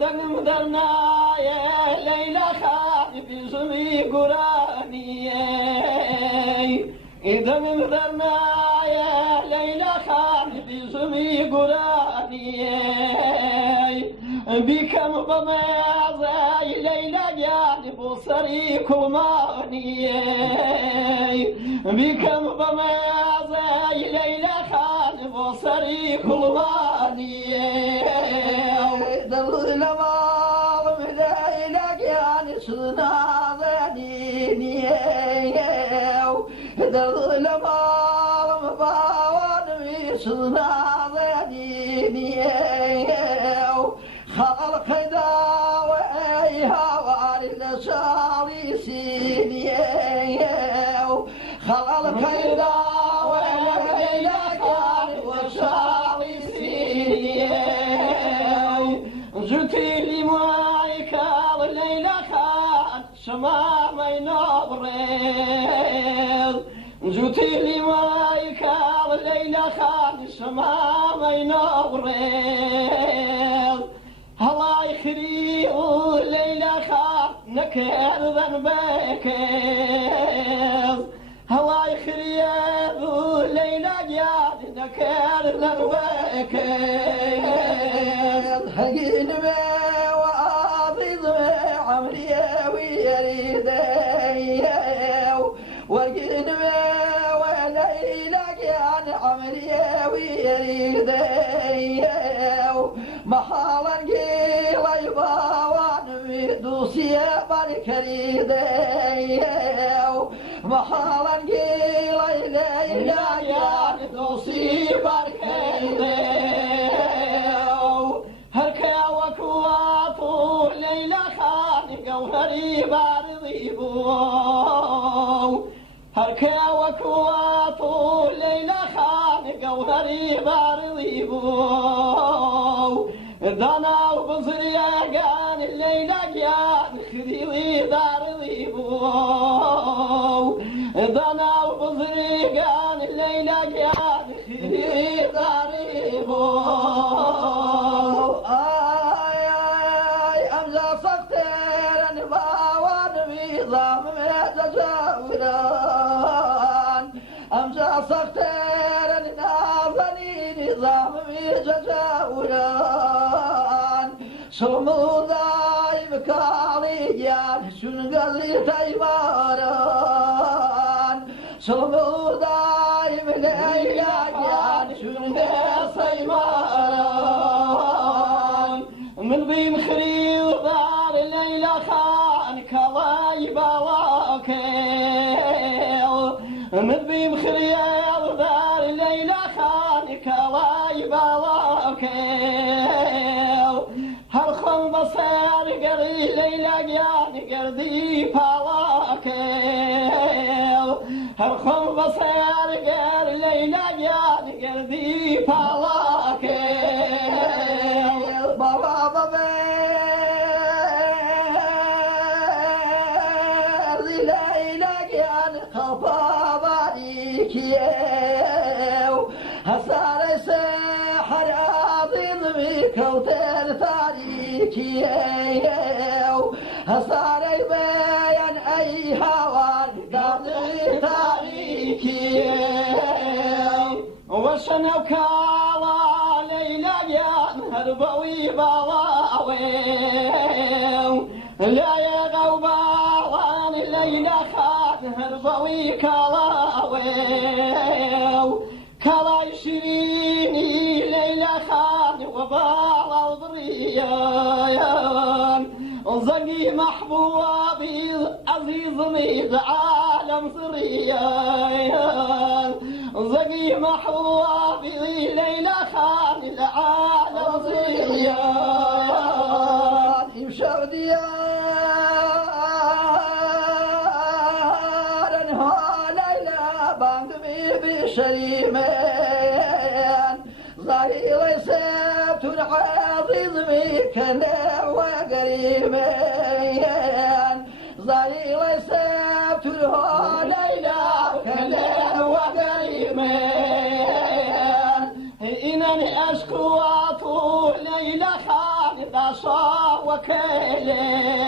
دنم درنا يا ليلى خان في زمي قراني دنم درنا يا ليلى خان في زمي قراني بكم بمازاي ليلى جانب صريك ماني بكم بمازاي ليلى خان بصريك ماني ظلم ملايلك يعني صنادني ظلم مباون صنادني خلق داوي هوار لسالي سيني خلق داوي لك وسالي سيني زوتي لي معاك الليلة خان شمامي نبريض زوتي لي معاك الليلة خان شمامي نبريض هلا يخري الليلة خان نكر ذنبك هلا يخري الليلة جاد نكر ذنبك حقين ما وعاضد ما عمري ويريدي وقين ما وليلك يعني عمري ويريدي محالا قيل يباوان دوسي بالكريدي محالا قيل ليلك يعني دوسي بالكريدي هركا وكواتو ليلى خان جوهري بارضي بو هركا وكواتو ليلى خان جوهري بارضي بو دانا وبصري قان الليلة جان خذيلي دارضي بو دانا وبصري قان الليلة جان خذيلي دارضي بو أمزى صختير نافني نظام ميزجاوران صمو دايم كاليجان سنقلي تيماران صمو دايم ليلاجان سنقلي تيماران من بين خريل دار الليلة خان كلاي بواكيل من بين خريل دار الليلة خان كلاي بواكيل هالخم بصير قري ليلة جان قردي بواكيل هالخم بصير قري ليلة جان قردي بواكيل بابا بابا ليلك يعني خفابانيك هسار سحر عظيم بكوتر تاريكي هسار بيان اي هوان قاضي تاريكي وشنا وكالا ليلى هربوي بلاوي لا يا غوبان الليلة خان هربوي كلاوي كلا يشريني ليلى خان وبالا وضريان زقي محبوبي عزيز ميد عالم سريان زقي محبوبي ليلى خان العالم سريان يمشوا ديار ليلى باند بشريمان ظهير سبت عظيم كنا وقريمان ظهير سبت ليلى كنا وقريمان إنني أشكو ليلى خان ذا صار وكلم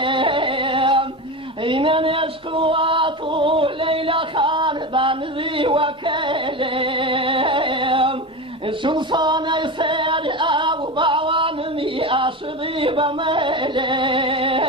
إن يشكوات ليلى خان بانذي وكلم سلطان يسير أبو بعوان مي أشري بملم